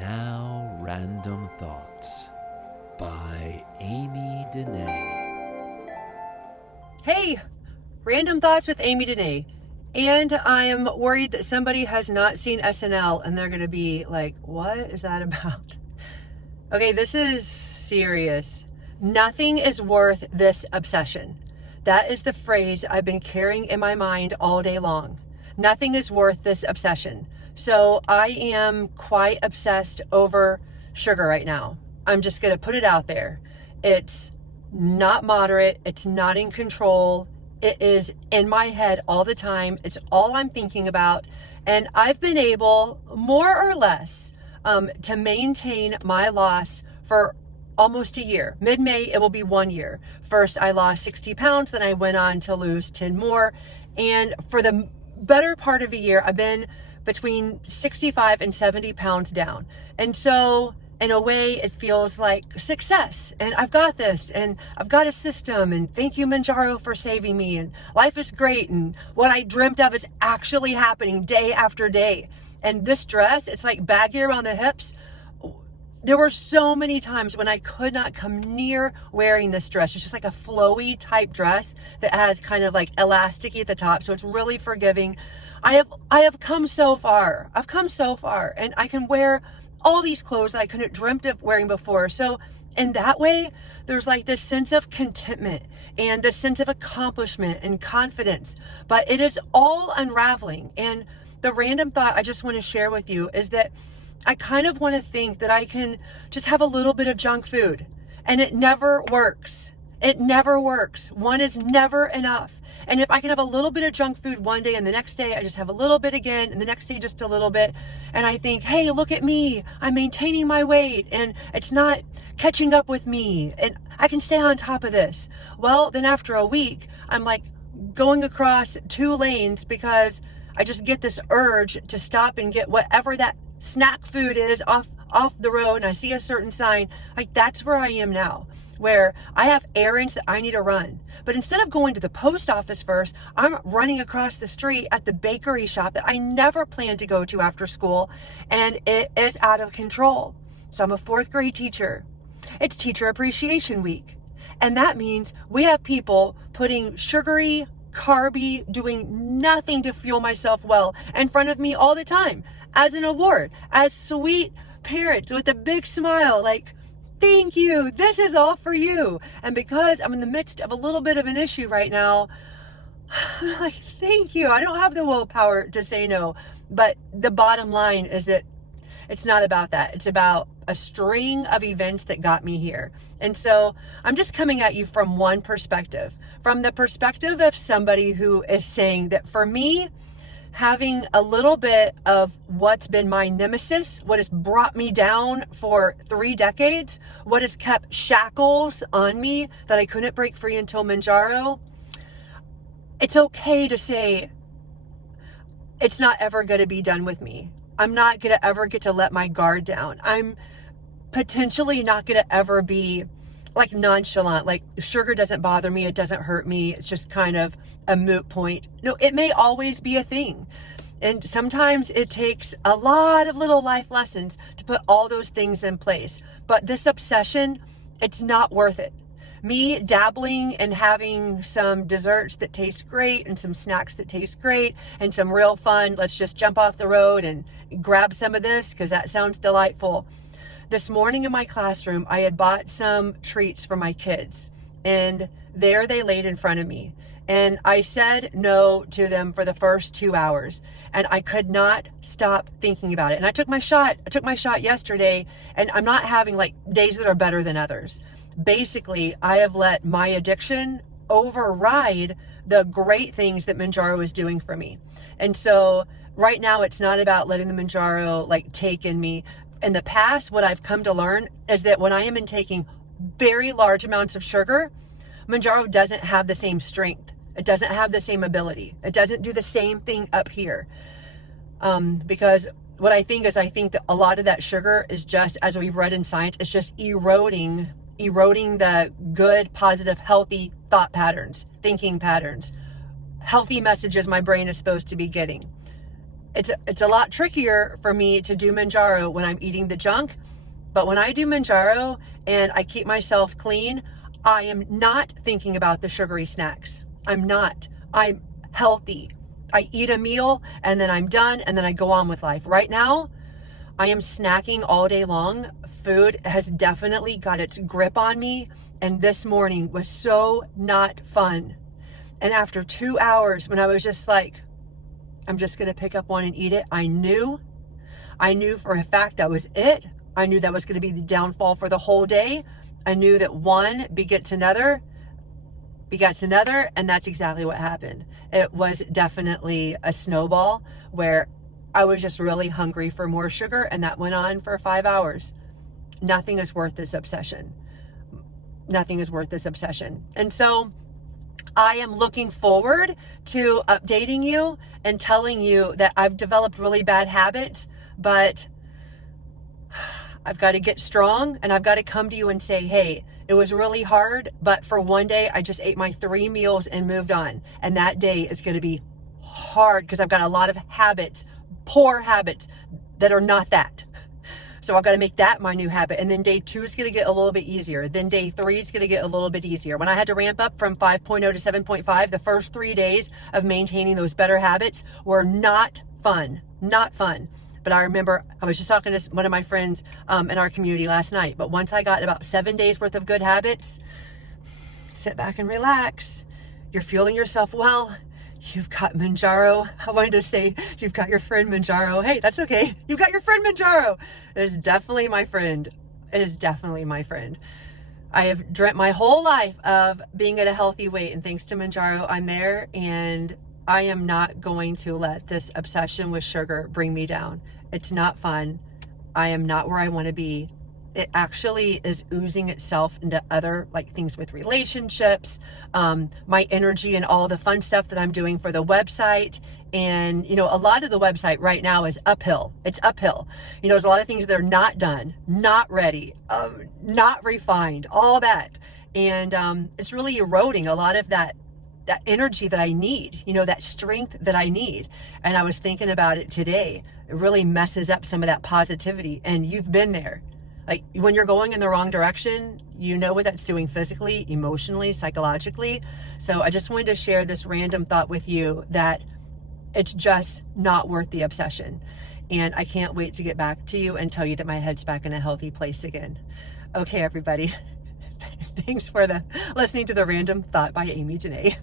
Now Random Thoughts by Amy Dene. Hey, Random Thoughts with Amy Dene. And I am worried that somebody has not seen SNL and they're going to be like, what is that about? Okay, this is serious. Nothing is worth this obsession. That is the phrase I've been carrying in my mind all day long. Nothing is worth this obsession. So I am quite obsessed over sugar right now. I'm just going to put it out there. It's not moderate. It's not in control. It is in my head all the time. It's all I'm thinking about. And I've been able, more or less, to maintain my loss for almost a year. Mid-May, it will be 1 year. First, I lost 60 pounds. Then I went on to lose 10 more. And for the better part of a year, I've been between 65 and 70 pounds down. And so in a way, it feels like success, and I've got this, and I've got a system, and thank you, Mounjaro, for saving me, and life is great, and what I dreamt of is actually happening day after day. And this dress, it's like baggy around the hips. There were so many times when I could not come near wearing this dress. It's just like a flowy type dress that has kind of like elasticy at the top, so it's really forgiving. I have come so far. I've come so far, and I can wear all these clothes that I couldn't dreamt of wearing before. So in that way, there's like this sense of contentment and this sense of accomplishment and confidence, but it is all unraveling. And the random thought I just want to share with you is that I kind of want to think that I can just have a little bit of junk food, and it never works. It never works. One is never enough. And if I can have a little bit of junk food one day and the next day I just have a little bit again and the next day just a little bit, and I think, hey, look at me, I'm maintaining my weight and it's not catching up with me and I can stay on top of this. Well, then after a week, I'm like going across 2 lanes because I just get this urge to stop and get whatever that snack food is off the road, and I see a certain sign. Like, that's where I am now, where I have errands that I need to run. But instead of going to the post office first, I'm running across the street at the bakery shop that I never planned to go to after school, and it is out of control. So I'm a 4th grade teacher. It's Teacher Appreciation Week. And that means we have people putting sugary, carby, doing nothing to fuel myself well in front of me all the time as an award, as sweet parents with a big smile, like, thank you, this is all for you. And because I'm in the midst of a little bit of an issue right now, I'm like, thank you. I don't have the willpower to say no. But the bottom line is that it's not about that. It's about a string of events that got me here. And so I'm just coming at you from one perspective, from the perspective of somebody who is saying that for me, having a little bit of what's been my nemesis, what has brought me down for 3 decades, what has kept shackles on me that I couldn't break free until Mounjaro, it's okay to say it's not ever going to be done with me. I'm not going to ever get to let my guard down. I'm potentially not going to ever be like nonchalant, like sugar doesn't bother me, it doesn't hurt me, it's just kind of a moot point. No, it may always be a thing. And sometimes it takes a lot of little life lessons to put all those things in place. But this obsession, it's not worth it. Me dabbling and having some desserts that taste great and some snacks that taste great and some real fun, let's just jump off the road and grab some of this because that sounds delightful. This morning in my classroom, I had bought some treats for my kids, and there they laid in front of me. And I said no to them for the first 2 hours, and I could not stop thinking about it. And I took my shot yesterday, and I'm not having like days that are better than others. Basically, I have let my addiction override the great things that Mounjaro is doing for me. And so right now, it's not about letting the Mounjaro like take in me. In the past, what I've come to learn is that when I am intaking very large amounts of sugar, Mounjaro doesn't have the same strength. It doesn't have the same ability. It doesn't do the same thing up here. Because what I think that a lot of that sugar is just, as we've read in science, it's just eroding the good, positive, healthy thought patterns, thinking patterns, healthy messages my brain is supposed to be getting. it's a lot trickier for me to do Mounjaro when I'm eating the junk. But when I do Mounjaro and I keep myself clean, I am not thinking about the sugary snacks. I'm not. I'm healthy. I eat a meal and then I'm done and then I go on with life. Right now, I am snacking all day long. Food has definitely got its grip on me. And this morning was so not fun. And after 2 hours, when I was just like, I'm just going to pick up one and eat it, I knew for a fact that was it. I knew that was going to be the downfall for the whole day. I knew that one begets another, and that's exactly what happened. It was definitely a snowball where I was just really hungry for more sugar, and that went on for 5 hours. Nothing is worth this obsession. Nothing is worth this obsession. And so I am looking forward to updating you and telling you that I've developed really bad habits, but I've got to get strong and I've got to come to you and say, hey, it was really hard, but for one day I just ate my 3 meals and moved on. And that day is going to be hard because I've got a lot of habits, poor habits that are not that. So I've got to make that my new habit. And then day 2 is going to get a little bit easier. Then day 3 is going to get a little bit easier. When I had to ramp up from 5.0 to 7.5, the first 3 days of maintaining those better habits were not fun. Not fun. But I remember I was just talking to one of my friends in our community last night. But once I got about 7 days worth of good habits, sit back and relax. You're fueling yourself well. You've got Mounjaro. I wanted to say you've got your friend Mounjaro. Hey, that's okay. You've got your friend Mounjaro. It is definitely my friend. It is definitely my friend. I have dreamt my whole life of being at a healthy weight, and thanks to Mounjaro, I'm there, and I am not going to let this obsession with sugar bring me down. It's not fun. I am not where I want to be. It actually is oozing itself into other things with relationships, my energy and all the fun stuff that I'm doing for the website. And, a lot of the website right now is uphill. It's uphill. There's a lot of things that are not done, not ready, not refined, all that. And it's really eroding a lot of that energy that I need, that strength that I need. And I was thinking about it today. It really messes up some of that positivity. And you've been there. When you're going in the wrong direction, you know what that's doing physically, emotionally, psychologically. So I just wanted to share this random thought with you that it's just not worth the obsession. And I can't wait to get back to you and tell you that my head's back in a healthy place again. Okay, everybody. Thanks for listening to the Random Thought by Amy Danae.